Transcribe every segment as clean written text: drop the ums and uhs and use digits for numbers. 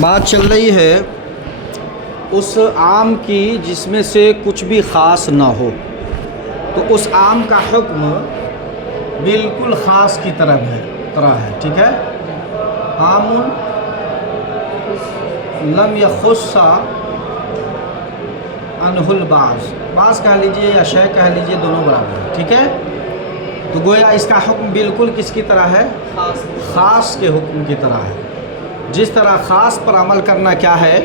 بات چل رہی ہے اس آم کی جس میں سے کچھ بھی خاص نہ ہو، تو اس آم کا حکم بالکل خاص کی طرح ہے، ٹھیک ہے۔ آم لم یخص عنہ البعض، بعض کہہ لیجئے یا شے کہہ لیجئے، دونوں برابر ہے، ٹھیک ہے۔ تو گویا اس کا حکم بالکل کس کی طرح ہے؟ خاص کے حکم کی طرح ہے۔ جس طرح خاص پر عمل کرنا کیا ہے؟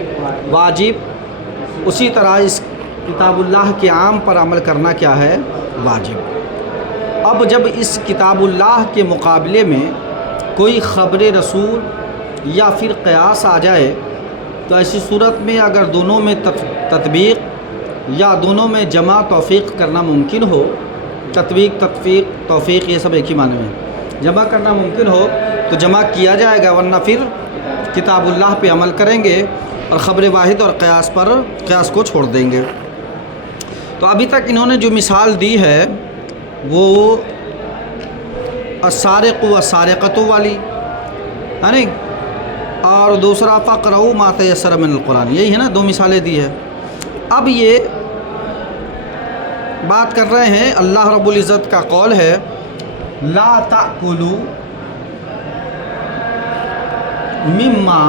واجب، اسی طرح اس کتاب اللہ کے عام پر عمل کرنا کیا ہے؟ واجب۔ اب جب اس کتاب اللہ کے مقابلے میں کوئی خبر رسول یا پھر قیاس آ جائے تو ایسی صورت میں اگر دونوں میں تطبیق یا دونوں میں جمع توفیق کرنا ممکن ہو، تطبیق توفیق یہ سب ایک ہی معنی میں، جمع کرنا ممکن ہو تو جمع کیا جائے گا، ورنہ پھر کتاب اللہ پہ عمل کریں گے اور خبر واحد اور قیاس کو چھوڑ دیں گے۔ تو ابھی تک انہوں نے جو مثال دی ہے وہ السارق والسارقۃ والی ہے نہیں، اور دوسرا فقرؤوا ما تیسر من القرآن، یہی ہے نا، دو مثالیں دی ہے۔ اب یہ بات کر رہے ہیں، اللہ رب العزت کا قول ہے لا تأکلوا مما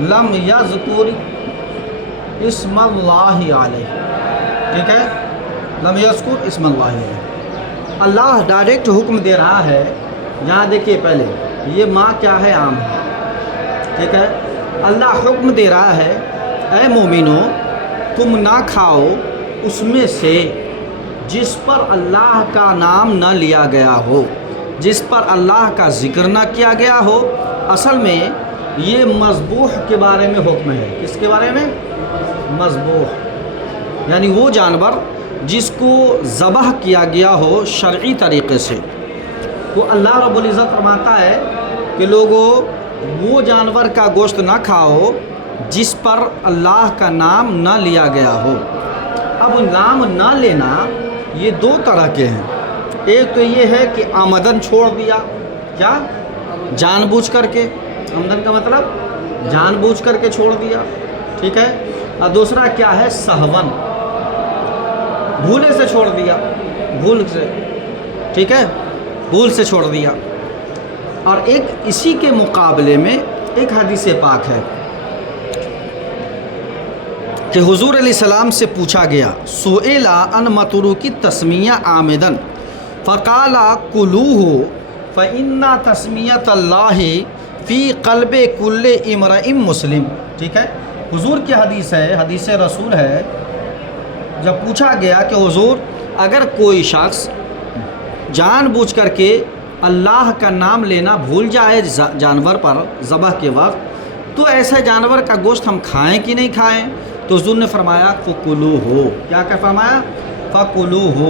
لم یذکر اسم اللہ علیہ، ٹھیک ہے، لم یذکر اسم اللہ علیہ۔ اللہ ڈائریکٹ حکم دے رہا ہے، یہاں دیکھیے پہلے یہ ماں کیا ہے؟ عام ہے، ٹھیک ہے۔ اللہ حکم دے رہا ہے اے مومنو تم نہ کھاؤ اس میں سے جس پر اللہ کا نام نہ لیا گیا ہو، جس پر اللہ کا ذکر نہ کیا گیا ہو۔ اصل میں یہ مذبوح کے بارے میں حکم ہے۔ کس کے بارے میں؟ مذبوح، یعنی وہ جانور جس کو ذبح کیا گیا ہو شرعی طریقے سے۔ تو اللہ رب العزت فرماتا ہے کہ لوگوں وہ جانور کا گوشت نہ کھاؤ جس پر اللہ کا نام نہ لیا گیا ہو۔ اب نام نہ لینا یہ دو طرح کے ہیں، ایک تو یہ ہے کہ آمدن چھوڑ دیا، کیا؟ جان بوجھ کر کے، آمدن کا مطلب جان بوجھ کر کے چھوڑ دیا، ٹھیک ہے۔ اور دوسرا کیا ہے؟ سہون، بھولے سے چھوڑ دیا، بھول سے، ٹھیک ہے، بھول سے چھوڑ دیا۔ اور ایک اسی کے مقابلے میں ایک حدیث پاک ہے کہ حضور علیہ السلام سے پوچھا گیا سئل عن متروک التسمیہ عامدا فقال کلوہ فإن تسمیۃ اللہ فی قلب کل امرئ مسلم، ٹھیک ہے۔ حضور کی حدیث ہے، حدیث رسول ہے۔ جب پوچھا گیا کہ حضور اگر کوئی شخص جان بوجھ کر کے اللہ کا نام لینا بھول جائے جانور پر ذبح کے وقت، تو ایسے جانور کا گوشت ہم کھائیں کہ نہیں کھائیں؟ تو حضور نے فرمایا فَكُلُوهُ، کیا فرمایا؟ فَكُلُوهُ،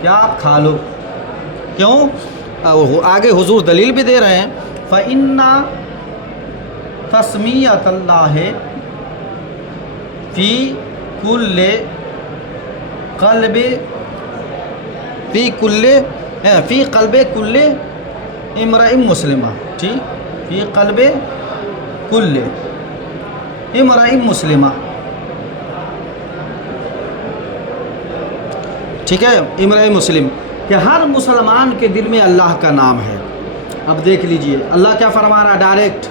کیا آپ کھا لو۔ کیوں؟ آگے حضور دلیل بھی دے رہے ہیں فَإِنَّ تَسْمِيَةَ اللَّهِ فِي كُلِّ قلب کل امرئ مسلمہ، ٹھیک، فی قلب کل امرئ مسلمہ، ٹھیک ہے، امرئ مسلم، کہ ہر مسلمان کے دل میں اللہ کا نام ہے۔ اب دیکھ لیجئے اللہ کیا فرما رہا ہے ڈائریکٹ،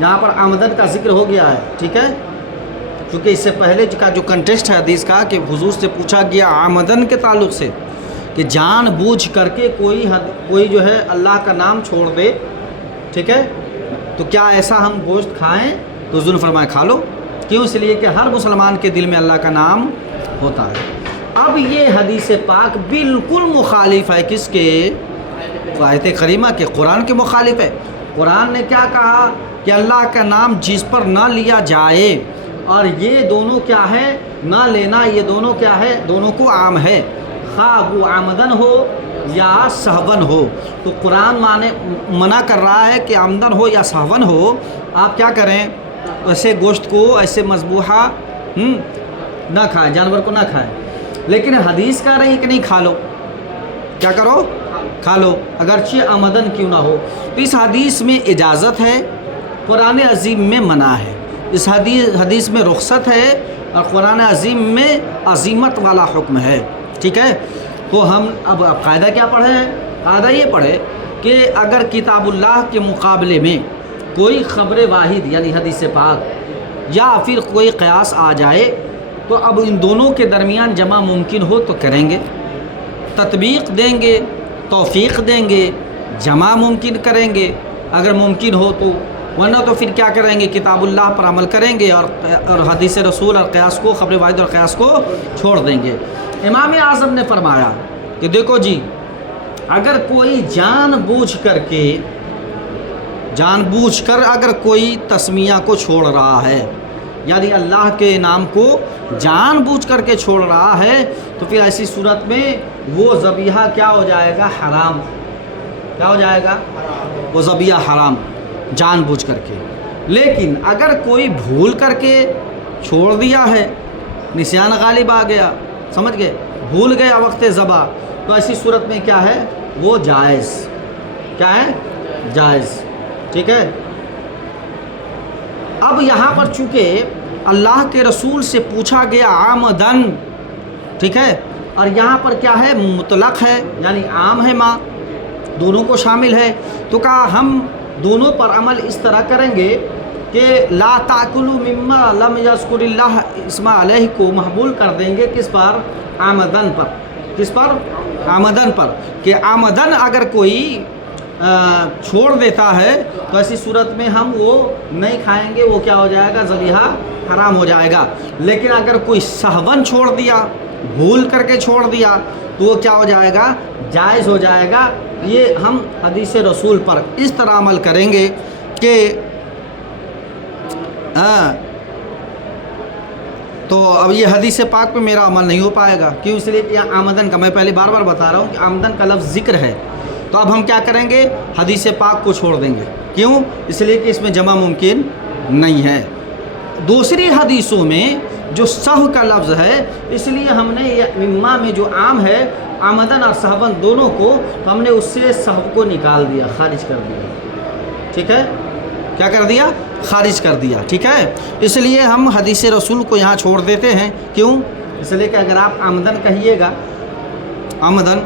یہاں پر آمدن کا ذکر ہو گیا ہے، ٹھیک ہے، کیونکہ اس سے پہلے کا جو کنٹیکسٹ ہے حدیث کا کہ حضور سے پوچھا گیا آمدن کے تعلق سے کہ جان بوجھ کر کے کوئی جو ہے اللہ کا نام چھوڑ دے، ٹھیک ہے، تو کیا ایسا ہم گوشت کھائیں؟ تو حضور نے فرمایا کھا لو۔ کیوں؟ اس لیے کہ ہر مسلمان کے دل میں اللہ کا نام ہوتا ہے۔ اب یہ حدیث پاک بالکل مخالف ہے کس کے؟ آیت کریمہ کے، قرآن کے مخالف ہے۔ قرآن نے کیا کہا کہ اللہ کا نام جس پر نہ لیا جائے، اور یہ دونوں کیا ہے؟ نہ لینا، یہ دونوں کیا ہے؟ دونوں کو عام ہے، خواہ وہ آمدن ہو یا سہون ہو۔ تو قرآن منع کر رہا ہے کہ آمدن ہو یا سہون ہو، آپ کیا کریں؟ ایسے گوشت کو، ایسے مذبوحہ نہ کھائیں، جانور کو نہ کھائیں۔ لیکن حدیث کہہ رہی ہے کہ نہیں کھا لو، کیا کرو؟ کھا لو، اگرچہ آمدن کیوں نہ ہو۔ تو اس حدیث میں اجازت ہے قرآن عظیم میں منع ہے، اس حدیث میں رخصت ہے اور قرآن عظیم میں عظیمت والا حکم ہے، ٹھیک ہے۔ تو ہم اب قاعدہ کیا پڑھے ہیں؟ قاعدہ یہ پڑھے کہ اگر کتاب اللہ کے مقابلے میں کوئی خبر واحد یعنی حدیث پاک یا پھر کوئی قیاس آ جائے تو اب ان دونوں کے درمیان جمع ممکن ہو تو کریں گے، تطبیق دیں گے، توفیق دیں گے، جمع ممکن کریں گے اگر ممکن ہو تو، ورنہ تو پھر کیا کریں گے؟ کتاب اللہ پر عمل کریں گے اور حدیث رسول اور قیاس کو، خبر واحد اور قیاس کو چھوڑ دیں گے۔ امام اعظم نے فرمایا کہ دیکھو جی، اگر کوئی جان بوجھ کر اگر کوئی تسمیہ کو چھوڑ رہا ہے، یعنی اللہ کے نام کو جان بوجھ کر کے چھوڑ رہا ہے، تو پھر ایسی صورت میں وہ ذبیحہ کیا ہو جائے گا؟ حرام۔ کیا ہو جائے گا؟ وہ ذبیحہ حرام جان بوجھ کر کے۔ لیکن اگر کوئی بھول کر کے چھوڑ دیا ہے، نسیان غالب آ گیا، سمجھ گئے، بھول گیا وقت ذبح، تو ایسی صورت میں کیا ہے؟ وہ جائز۔ کیا ہے؟ جائز، ٹھیک ہے۔ اب یہاں پر چونکہ اللہ کے رسول سے پوچھا گیا عامدن، ٹھیک ہے، اور یہاں پر کیا ہے؟ مطلق ہے، یعنی عام ہے، ماں دونوں کو شامل ہے، تو کہا ہم دونوں پر عمل اس طرح کریں گے کہ لا تاکلوا مما لم یذکر اللہ اسم علیہ کو محمول کر دیں گے کس پر؟ عامدن پر۔ کس پر؟ عامدن پر، کہ عامدن اگر کوئی چھوڑ دیتا ہے تو ایسی صورت میں ہم وہ نہیں کھائیں گے، وہ کیا ہو جائے گا؟ ذبیحہ حرام ہو جائے گا۔ لیکن اگر کوئی سہون چھوڑ دیا، بھول کر کے چھوڑ دیا، تو وہ کیا ہو جائے گا؟ جائز ہو جائے گا۔ یہ ہم حدیث رسول پر اس طرح عمل کریں گے کہ تو اب یہ حدیث پاک پہ میرا عمل نہیں ہو پائے گا، کیوں؟ اس لیے کہ آمدن کا، میں پہلے بار بار بتا رہا ہوں کہ آمدن کا لفظ ذکر ہے، تو اب ہم کیا کریں گے؟ حدیث پاک کو چھوڑ دیں گے، کیوں؟ اس لیے کہ اس میں جمع ممکن نہیں ہے۔ دوسری حدیثوں میں جو سہو کا لفظ ہے، اس لیے ہم نے یہ مما میں جو عام ہے، آمدن اور سہون دونوں کو، تو ہم نے اس سے سہو کو نکال دیا، خارج کر دیا، ٹھیک ہے۔ کیا کر دیا؟ خارج کر دیا، ٹھیک ہے۔ اس لیے ہم حدیث رسول کو یہاں چھوڑ دیتے ہیں، کیوں؟ اس لیے کہ اگر آپ آمدن کہیے گا، آمدن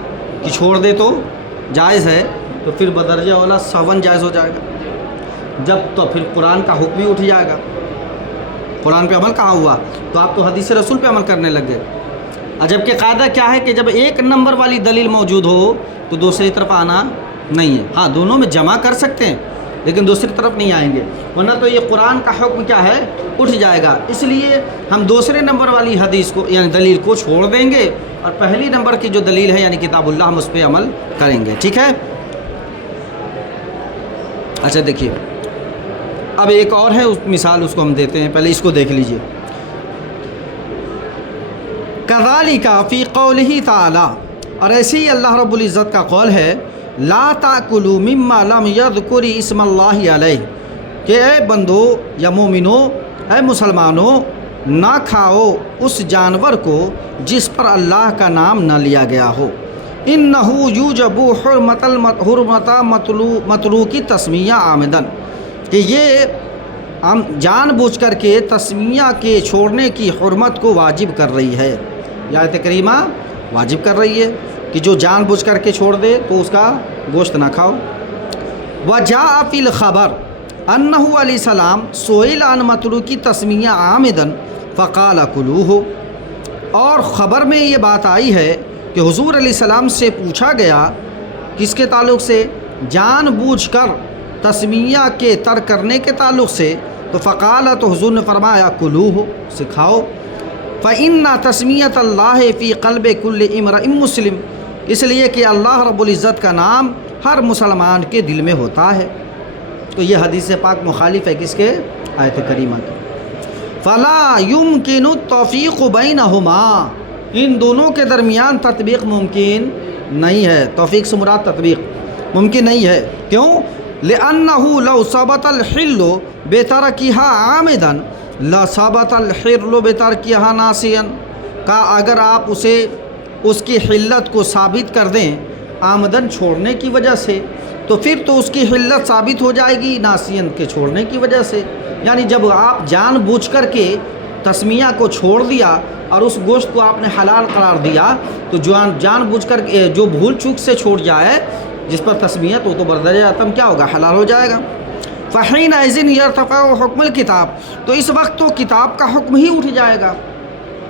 کی چھوڑ دے تو جائز ہے، تو پھر بدرجہ اولا سہون جائز ہو جائے گا، جب تو پھر قرآن کا حکم ہی اٹھ جائے گا۔ قرآن پہ عمل کہاں ہوا؟ تو آپ تو حدیث رسول پہ عمل کرنے لگ گئے۔ جبکہ قاعدہ کیا ہے کہ جب ایک نمبر والی دلیل موجود ہو تو دوسری طرف آنا نہیں ہے۔ ہاں دونوں میں جمع کر سکتے ہیں لیکن دوسری طرف نہیں آئیں گے، ورنہ تو یہ قرآن کا حکم کیا ہے؟ اٹھ جائے گا۔ اس لیے ہم دوسرے نمبر والی حدیث کو یعنی دلیل کو چھوڑ دیں گے اور پہلی نمبر کی جو دلیل ہے یعنی کتاب اللہ، ہم اس پہ عمل کریں گے، ٹھیک ہے۔ اچھا دیکھیے، اب ایک اور ہے اس مثال، اس کو ہم دیتے ہیں، پہلے اس کو دیکھ لیجئے۔ کذالک فی قولہ تعالی، اور ایسے ہی اللہ رب العزت کا قول ہے، لا تاکلوا مما لم یذکر اسم اللہ علیہ، کہ اے بندو یا مومنو، اے مسلمانوں، نہ کھاؤ اس جانور کو جس پر اللہ کا نام نہ لیا گیا ہو۔ انہ یوجب حرمت متروک تسمیہ عامدن، کہ یہ جان بوجھ کر کے تسمیہ کے چھوڑنے کی حرمت کو واجب کر رہی ہے، یہ آیت کریمہ واجب کر رہی ہے کہ جو جان بوجھ کر کے چھوڑ دے تو اس کا گوشت نہ کھاؤ۔ وجاء فی الخبر انہ علیہ السلام سئل عن متروک تسمیہ عامدن فقال کلوہ، اور خبر میں یہ بات آئی ہے کہ حضور علیہ السلام سے پوچھا گیا، کس کے تعلق سے؟ جان بوجھ کر تسمیہ کے ترک کرنے کے تعلق سے، تو فقال، تو حضور نے فرمایا کلوہ، سکھاؤ۔ فإن تسمیۃ اللہ فی قلب کل امرئ مسلم، اس لیے کہ اللہ رب العزت کا نام ہر مسلمان کے دل میں ہوتا ہے۔ تو یہ حدیث پاک مخالف ہے کس کے؟ آیت کریمہ کے۔ فلا یمکن التوفیق بینہما، ان دونوں کے درمیان تطبیق ممکن نہیں ہے۔ توفیق سے مراد تطبیق ممکن نہیں ہے، کیوں؟ لأنہ لو ثبت الحل بترکہا عامدا لثبت الحل بترکہا ناسیا، کا اگر آپ اسے اس کی حلت کو ثابت کر دیں آمدن چھوڑنے کی وجہ سے، تو پھر تو اس کی حلت ثابت ہو جائے گی ناسین کے چھوڑنے کی وجہ سے. یعنی جب آپ جان بوجھ کر کے تسمیہ کو چھوڑ دیا اور اس گوشت کو آپ نے حلال قرار دیا تو جان بوجھ کر جو بھول چوک سے چھوڑ جائے جس پر تسمیہ تو بردرجہ اتم کیا ہوگا؟ حلال ہو جائے گا. فحینئذ یرتفع حکم الکتاب، تو اس وقت تو کتاب کا حکم ہی اٹھ جائے گا.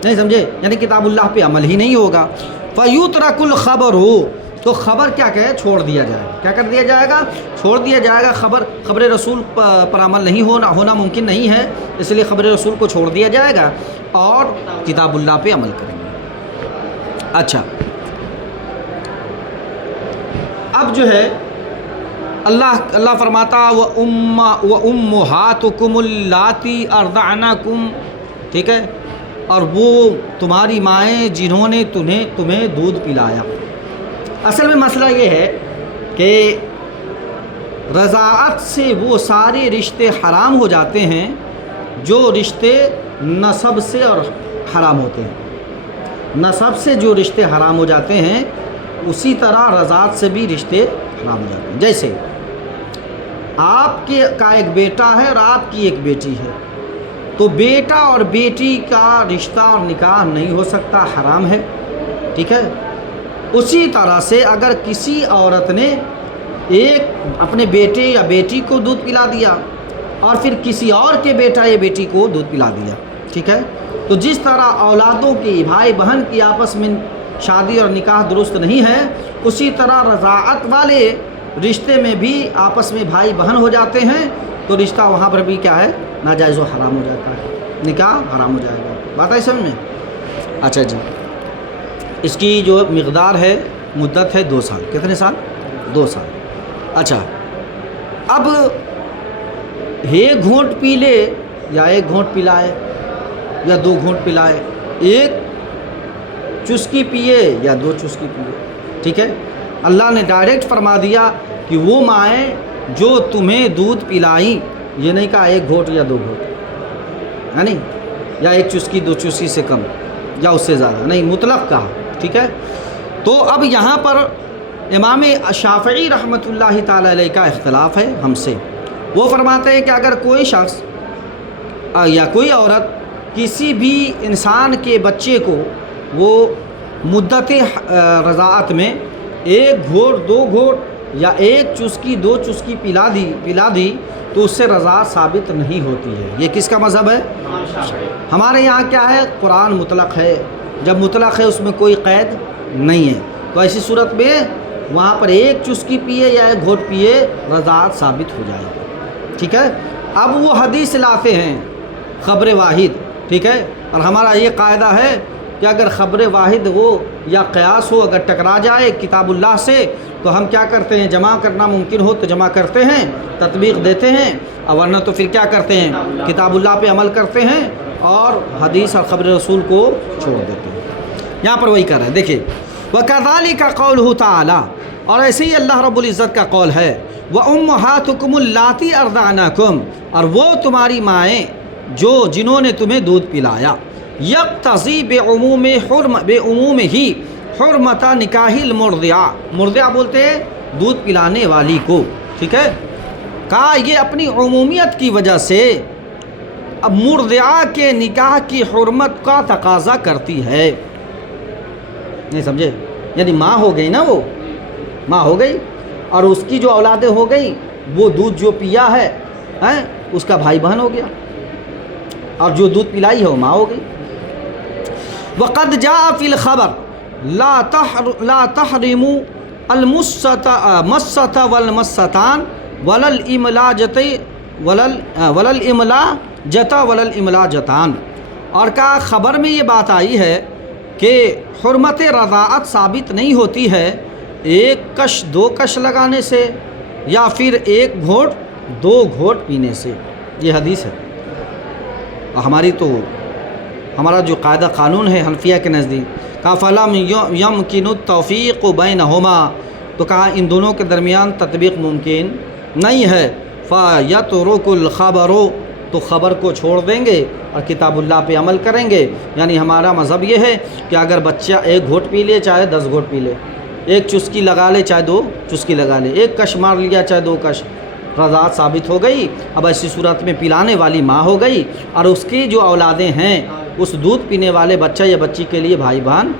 نہیں سمجھے؟ یعنی کتاب اللہ پہ عمل ہی نہیں ہوگا. فیترک الخبر ہو، تو خبر کیا کہے؟ چھوڑ دیا جائے گا. کیا کر دیا جائے گا؟ چھوڑ دیا جائے گا. خبر رسول پر عمل نہیں ہونا ممکن نہیں ہے، اس لیے خبر رسول کو چھوڑ دیا جائے گا اور کتاب اللہ پہ عمل کریں گے. اچھا، اب جو ہے اللہ فرماتا وَأُمُّهَاتُكُمُ اللَّاتِي أَرْضَعْنَكُمْ، ٹھیک ہے، اور وہ تمہاری مائیں جنہوں نے تمہیں دودھ پلایا. اصل میں مسئلہ یہ ہے کہ رضاعت سے وہ سارے رشتے حرام ہو جاتے ہیں جو رشتے نسب سے اور حرام ہوتے ہیں. نسب سے جو رشتے حرام ہو جاتے ہیں اسی طرح رضاعت سے بھی رشتے حرام ہو جاتے ہیں. جیسے آپ کا ایک بیٹا ہے اور آپ کی ایک بیٹی ہے، تو بیٹا اور بیٹی کا رشتہ اور نکاح نہیں ہو سکتا، حرام ہے. ٹھیک ہے، اسی طرح سے اگر کسی عورت نے ایک اپنے بیٹے یا بیٹی کو دودھ پلا دیا اور پھر کسی اور کے بیٹا یا بیٹی کو دودھ پلا دیا، ٹھیک ہے، تو جس طرح اولادوں کی بھائی بہن کی آپس میں شادی اور نکاح درست نہیں ہے، اسی طرح رضاعت والے رشتے میں بھی آپس میں بھائی بہن ہو جاتے ہیں تو رشتہ وہاں پر بھی کیا ہے؟ ناجائز و حرام ہو جاتا ہے، نکاح حرام ہو جائے گا. بات ہے سمجھ میں؟ اچھا جی، اس کی جو مقدار ہے مدت ہے 2 سال. کتنے سال؟ 2 سال. اچھا، اب ایک گھونٹ پی لے یا ایک گھونٹ پلائے یا 2 گھونٹ پلائے، ایک چسکی پیے یا 2 چسکی پیے، ٹھیک ہے، اللہ نے ڈائریکٹ فرما دیا کہ وہ مائیں جو تمہیں دودھ پلائیں، یہ نہیں کہا 1 گھونٹ یا 2 گھونٹ، یعنی یا 1 چسکی 2 چسکی سے کم یا اس سے زیادہ نہیں، مطلق کہا. ٹھیک ہے، تو اب یہاں پر امام شافعی رحمۃ اللہ تعالی علیہ کا اختلاف ہے ہم سے. وہ فرماتے ہیں کہ اگر کوئی شخص یا کوئی عورت کسی بھی انسان کے بچے کو وہ مدت رضاعت میں 1 گھونٹ 2 گھونٹ یا 1 چسکی 2 چسکی پلا دی تو اس سے رضاعت ثابت نہیں ہوتی ہے. یہ کس کا مذہب ہے؟ ہمارے یہاں کیا ہے؟ قرآن مطلق ہے. جب مطلق ہے اس میں کوئی قید نہیں ہے، تو ایسی صورت میں وہاں پر 1 چسکی پیے یا 1 گھونٹ پیے رضاعت ثابت ہو جائے گی. ٹھیک ہے، اب وہ حدیث لاتے ہیں خبر واحد. ٹھیک ہے، اور ہمارا یہ قاعدہ ہے کہ اگر خبر واحد ہو یا قیاس ہو، اگر ٹکرا جائے کتاب اللہ سے تو ہم کیا کرتے ہیں؟ جمع کرنا ممکن ہو تو جمع کرتے ہیں، تطبیق دیتے ہیں، اور ورنہ تو پھر کیا کرتے ہیں؟ کتاب اللہ پہ عمل کرتے ہیں اور حدیث اور خبر رسول کو چھوڑ دیتے ہیں. یہاں پر وہی کر رہے ہیں. دیکھیے، وَكَذَلِكَ قَوْلُهُ تَعَالَى، اور ایسے ہی اللہ رب العزت کا قول ہے، وَأُمُّهَاتُكُمُ اللَّاتِي أَرْضَعْنَكُمْ، اور وہ تمہاری مائیں جو جنہوں نے تمہیں دودھ پلایا. یقتضی بعموم ہی حرمت نکاح المرضعہ، مرضعہ بولتے ہیں دودھ پلانے والی کو. ٹھیک ہے، کہا یہ اپنی عمومیت کی وجہ سے اب مرضعہ کے نکاح کی حرمت کا تقاضا کرتی ہے. نہیں سمجھے؟ یعنی ماں ہو گئی نا، وہ ماں ہو گئی اور اس کی جو اولادیں ہو گئی، وہ دودھ جو پیا ہے اس کا بھائی بہن ہو گیا، اور جو دودھ پلائی ہے وہ ماں ہو گئی. وقد جاء فی الخبر لا تحرم المسۃ والمستان ولا الاملاجتان، اور کہا خبر میں یہ بات آئی ہے کہ حرمت رضاعت ثابت نہیں ہوتی ہے 1 کش 2 کش لگانے سے یا پھر 1 گھونٹ 2 گھونٹ پینے سے. یہ حدیث ہے. ہمارا جو قاعدہ قانون ہے حنفیہ کے نزدیک، کہا فلم یمکن التوفیق بینہما، تو کہا ان دونوں کے درمیان تطبیق ممکن نہیں ہے. فیترک الخبر، تو خبر کو چھوڑ دیں گے اور کتاب اللہ پہ عمل کریں گے. یعنی ہمارا مذہب یہ ہے کہ اگر بچہ 1 گھونٹ پی لے چاہے 10 گھونٹ پی لے، ایک چسکی لگا لے چاہے 2 چسکی لگا لے، ایک کش مار لیا چاہے 2 کش، رضاعت ثابت ہو گئی۔ اب ایسی صورت میں پلانے والی ماں ہو گئی، اور اس کی جو اولادیں ہیں اس دودھ پینے والے بچہ یا بچی کے لیے بھائی بہن